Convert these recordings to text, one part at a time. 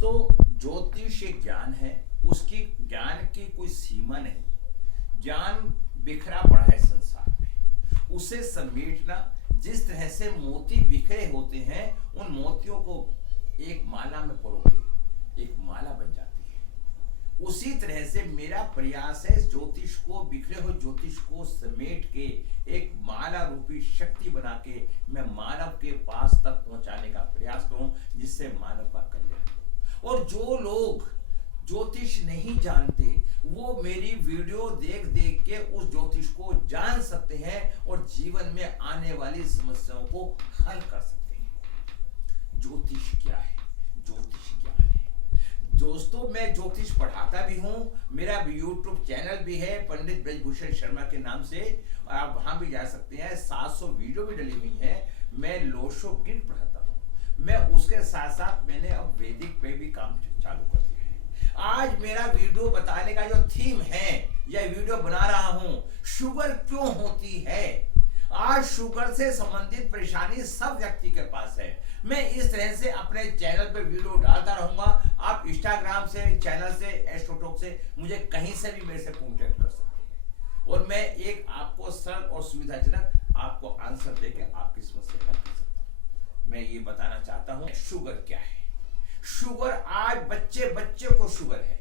दोस्तों, ज्योतिष एक ज्ञान है, उसकी ज्ञान की कोई सीमा नहीं। ज्ञान बिखरा पड़ा है संसार में, उसे समेटना, जिस तरह से मोती बिखरे होते हैं, उन मोतियों को एक माला में परोगे, एक माला बन जाती है। उसी तरह से मेरा प्रयास है ज्योतिष को, बिखरे हुए ज्योतिष को समेट के एक माला रूपी शक्ति बना के मैं मानव के पास तक पहुंचाने का प्रयास करूं, जिससे मानव का कल्याण हो। और जो लोग ज्योतिष नहीं जानते, वो मेरी वीडियो देख देख के उस ज्योतिष को जान सकते हैं और जीवन में आने वाली समस्याओं को हल कर सकते हैं। ज्योतिष क्या है? ज्योतिष ज्ञान है। दोस्तों, मैं ज्योतिष पढ़ाता भी हूं, मेरा भी यूट्यूब चैनल भी है पंडित ब्रजभूषण शर्मा के नाम से, आप वहां भी जा सकते हैं। 700 वीडियो भी डली हुई है। मैं लोशो गिर पढ़ाता हूं। मैं उसके साथ साथ मैंने अब वैदिक पे भी काम चालू कर दिया है। आज मेरा वीडियो बताने का जो थीम है, यह वीडियो बना रहा हूं, शुगर क्यों होती है। आज शुगर से संबंधित परेशानी सब व्यक्ति के पास है। मैं इस तरह से अपने चैनल पे वीडियो डालता रहूंगा। आप इंस्टाग्राम से, चैनल से, एस्ट्रोटॉक से, मुझे कहीं से भी मेरे से कांटेक्ट कर सकते हैं और मैं एक आपको सरल और सुविधाजनक आपको आंसर देके आपकी समस्या हल कर सकता हूं। मैं ये बताना चाहता हूं शुगर क्या है। शुगर आज बच्चे बच्चे को शुगर है,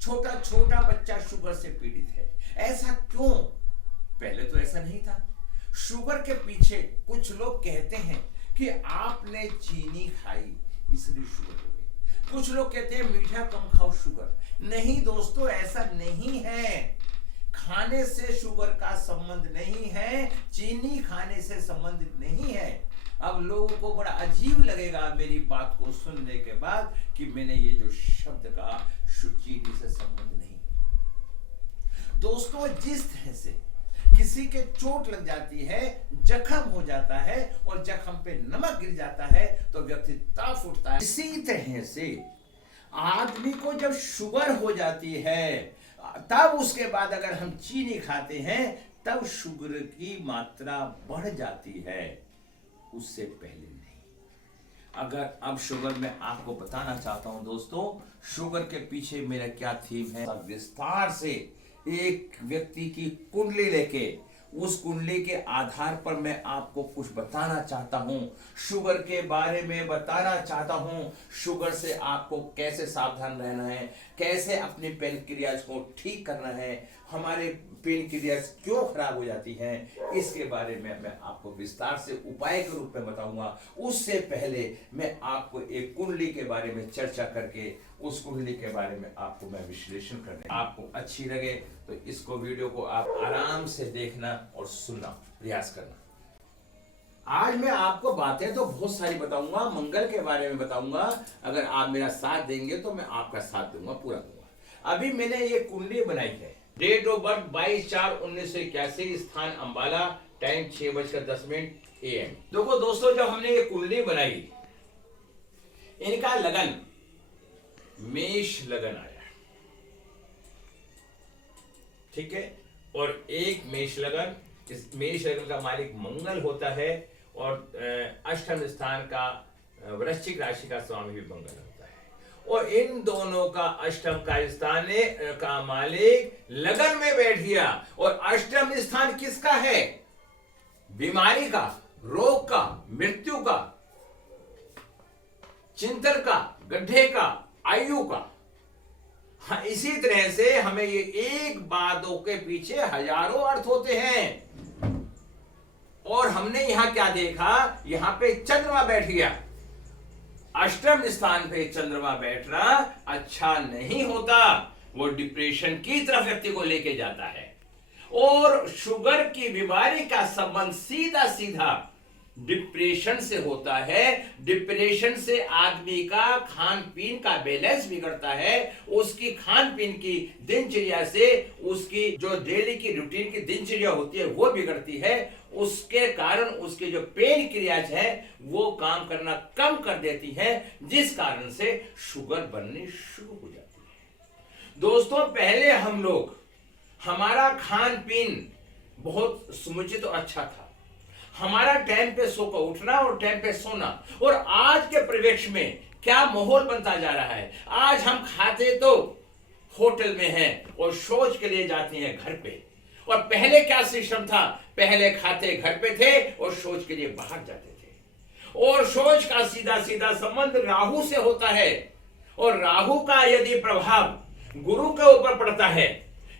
छोटा छोटा बच्चा शुगर से पीड़ित है। ऐसा क्यों? पहले तो ऐसा नहीं था। शुगर के पीछे कुछ लोग कहते हैं कि आपने चीनी खाई इसलिए शुगर हो गई। कुछ लोग कहते हैं मीठा कम खाओ शुगर। नहीं दोस्तों, ऐसा नहीं है। खाने से शुगर का संबंध नहीं है, चीनी खाने से संबंधित नहीं है। अब लोगों को बड़ा अजीब लगेगा मेरी बात को सुनने के बाद कि मैंने ये जो शब्द कहा चीनी से संबंध नहीं। दोस्तों, जिस तरह से किसी के चोट लग जाती है, जख्म हो जाता है और जख्म पे नमक गिर जाता है तो व्यक्ति ताफ उठता है, इसी तरह से आदमी को जब शुगर हो जाती है, तब उसके बाद अगर हम चीनी खाते हैं तब शुगर की मात्रा बढ़ जाती है, उससे पहले नहीं। अगर अब शुगर में आपको बताना चाहता हूं दोस्तों, शुगर के पीछे मेरा क्या थीम है, विस्तार से एक व्यक्ति की कुंडली लेके उस कुंडली के आधार पर मैं आपको कुछ बताना चाहता हूं, शुगर के बारे में बताना चाहता हूं। शुगर से आपको कैसे सावधान रहना है, कैसे अपनी पेनक्रियाज को ठीक करना है, हमारे पेनक्रियाज क्यों खराब हो जाती हैं, इसके बारे में मैं आपको विस्तार से उपाय के रूप में बताऊंगा। उससे पहले मैं आपको एक कुंडली के बारे में चर्चा करके उस कुंडली के बारे में आपको मैं विश्लेषण करने, आपको अच्छी लगे तो इसको वीडियो को आप आराम से देखना और सुनना प्रयास करना। आज मैं आपको बातें तो बहुत सारी बताऊंगा, मंगल के बारे में बताऊंगा। अगर आप मेरा साथ देंगे तो मैं आपका साथ दूंगा, पूरा दूंगा। अभी मैंने ये कुंडली बनाई है, डेट ऑफ बर्थ 22/4/1981, स्थान अंबाला, टाइम 6:10 AM। देखो दोस्तों, जब हमने ये कुंडली बनाई, इनका लगन मेष लगन आया, ठीक है। और एक मेष लगन, इस मेष लगन का मालिक मंगल होता है और अष्टम स्थान का वृश्चिक राशि का स्वामी भी मंगल होता है। और इन दोनों का अष्टम का स्थान का मालिक लगन में बैठ गया। और अष्टम स्थान किसका है? बीमारी का, रोग का, मृत्यु का, चिंतन का, गड्ढे का, आयु का। हाँ, इसी तरह से हमें ये एक बातों के पीछे हजारों अर्थ होते हैं। और हमने यहां क्या देखा, यहां पे चंद्रमा बैठ गया। अष्टम स्थान पे चंद्रमा बैठना अच्छा नहीं होता, वो डिप्रेशन की तरफ व्यक्ति को लेके जाता है। और शुगर की बीमारी का संबंध सीधा सीधा डिप्रेशन से होता है। डिप्रेशन से आदमी का खान पीन का बैलेंस बिगड़ता है, उसकी खान पीन की दिनचर्या से उसकी जो डेली की रूटीन की दिनचर्या होती है वो बिगड़ती है। उसके कारण उसके जो पेन क्रियाज है वो काम करना कम कर देती है, जिस कारण से शुगर बननी शुरू हो जाती है। दोस्तों, पहले हम लोग, हमारा खान पीन बहुत समुचित और अच्छा था। हमारा टाइम पे सो कर उठना और टाइम पे सोना। और आज के परिवेश में क्या माहौल बनता जा रहा है, आज हम खाते तो होटल में हैं और शौच के लिए जाते हैं घर पे। और पहले क्या सिस्टम था, पहले खाते घर पे थे और शौच के लिए बाहर जाते थे। और शौच का सीधा सीधा संबंध राहु से होता है। और राहु का यदि प्रभाव गुरु के ऊपर पड़ता है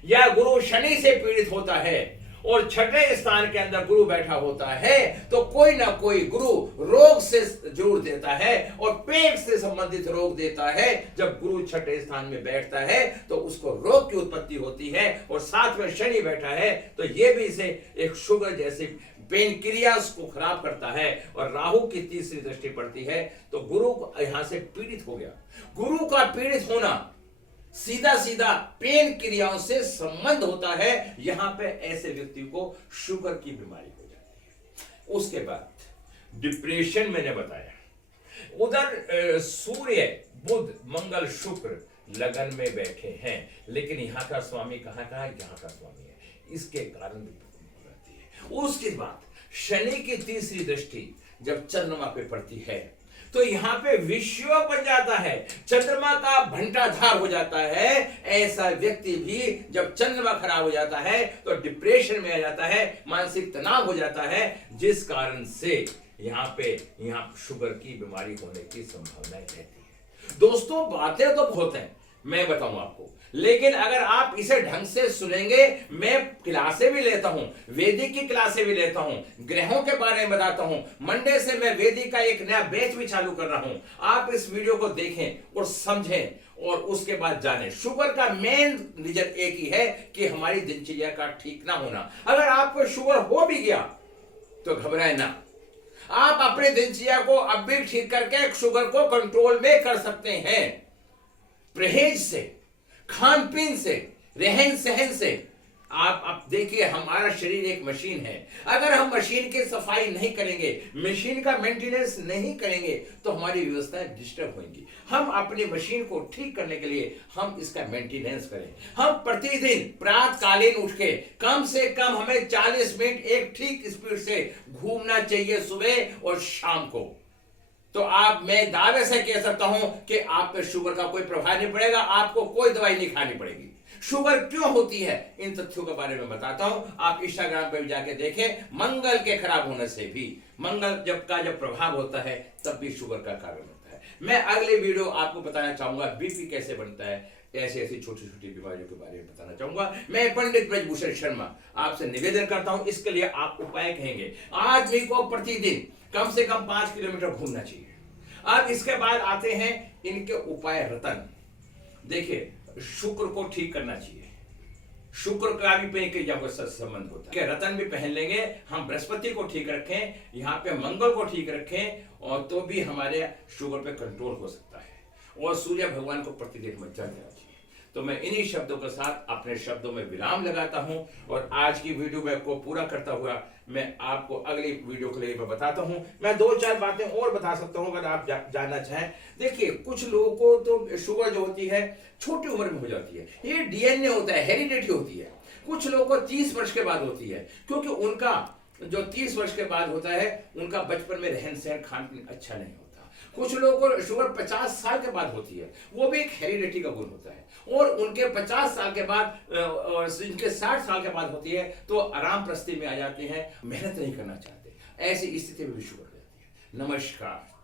या गुरु शनि से पीड़ित होता है और छठे स्थान के अंदर गुरु बैठा होता है, तो कोई ना कोई गुरु रोग से जरूर देता है और पेट से संबंधित रोग देता है। जब गुरु छठे स्थान में बैठता है तो उसको रोग की उत्पत्ति होती है। और साथ में शनि बैठा है तो यह भी इसे एक शुगर जैसी पेनक्रियास को खराब करता है। और राहु की तीसरी दृष्टि पड़ती है तो गुरु यहां से पीड़ित हो गया। गुरु का पीड़ित होना सीधा सीधा पेन क्रियाओं से संबंध होता है। यहां पे ऐसे व्यक्ति को शुगर की बीमारी हो जाती है। उसके बाद डिप्रेशन मैंने बताया। उधर सूर्य बुध मंगल शुक्र लगन में बैठे हैं, लेकिन यहां का स्वामी कहां का है, यहां का स्वामी है, इसके कारण भी प्रॉब्लम रहती है। उसके बाद शनि की तीसरी दृष्टि जब चंद्रमा पे पड़ती है तो यहां पे विषयोग बन जाता है, चंद्रमा का भंटाधार हो जाता है। ऐसा व्यक्ति भी जब चंद्रमा खराब हो जाता है तो डिप्रेशन में आ जाता है, मानसिक तनाव हो जाता है, जिस कारण से यहां शुगर की बीमारी होने की संभावना रहती है। दोस्तों बातें तो बहुत हैं, मैं बताऊं आपको, लेकिन अगर आप इसे ढंग से सुनेंगे, मैं क्लासें भी लेता हूं, वैदिक की क्लासें भी लेता हूं, ग्रहों के बारे में बताता हूं। मंडे से मैं वैदिक का एक नया बैच भी चालू कर रहा हूं। आप इस वीडियो को देखें और समझें और उसके बाद जानें। शुगर का मेन रीजन एक ही है कि हमारी दिनचर्या का ठीक ना होना। अगर आपको शुगर हो भी गया तो घबराए ना, आप अपने दिनचर्या को अब भी ठीक करके शुगर को कंट्रोल में कर सकते हैं। परहेज से, खान पीन से, रहन सहन से। आप देखिए, हमारा शरीर एक मशीन है। अगर हम मशीन की सफाई नहीं करेंगे, मशीन का मेंटेनेंस नहीं करेंगे तो हमारी व्यवस्थाएं डिस्टर्ब होंगी। हम अपनी मशीन को ठीक करने के लिए हम इसका मेंटेनेंस करें। हम प्रतिदिन प्रातःकालीन उठ के कम से कम हमें 40 मिनट एक ठीक स्पीड से घूमना चाहिए, सुबह और शाम को। तो मैं दावे से कह सकता हूं कि आप पे शुगर का कोई प्रभाव नहीं पड़ेगा, आपको कोई दवाई नहीं खानी पड़ेगी। शुगर क्यों होती है, इन तथ्यों के बारे में बताता हूं। आप इंस्टाग्राम पे भी जाके देखें। मंगल के खराब होने से भी, मंगल जब प्रभाव होता है तब भी शुगर का कारण होता है। मैं अगले वीडियो आपको बताना चाहूंगा बीपी कैसे बनता है, ऐसी छोटी छोटी बीमारियों के बारे में बताना चाहूंगा। मैं पंडित ब्रजभूषण शर्मा आपसे निवेदन करता हूं, इसके लिए आप उपाय कहेंगे। आदमी को प्रतिदिन कम से कम 5 किलोमीटर घूमना चाहिए। अब इसके बाद आते हैं इनके उपाय। रतन, देखिए, शुक्र को ठीक करना चाहिए। शुक्र का भी पे के जब संबंध होता है, रतन भी पहन लेंगे हम। बृहस्पति को ठीक रखें, यहाँ पे मंगल को ठीक रखें, और तो भी हमारे शुगर पे कंट्रोल हो सकता है। और सूर्य भगवान को प्रतिदिन में जल देना चाहिए। तो मैं इन्हीं शब्दों के साथ अपने शब्दों में विराम लगाता हूं और आज की वीडियो में को पूरा करता हुआ मैं आपको अगली वीडियो के लिए बताता हूं। मैं 2-4 बातें और बता सकता हूं अगर आप जानना चाहें। देखिए, कुछ लोगों को तो शुगर जो होती है छोटी उम्र में हो जाती है, ये डीएनए होता है, हेरिडिटी होती है। कुछ लोगों को 30 वर्ष के बाद होती है, क्योंकि उनका जो 30 वर्ष के बाद होता है उनका बचपन में रहन सहन खान पीन अच्छा नहीं होता। कुछ लोगों को शुगर 50 साल के बाद होती है, वो भी एक हेरिडिटी का गुण होता है। और उनके 50 साल के बाद और जिनके 60 साल के बाद होती है तो आराम प्रस्ती में आ जाते हैं, मेहनत नहीं करना चाहते। ऐसी स्थिति में भी शुगर रहती है। नमस्कार।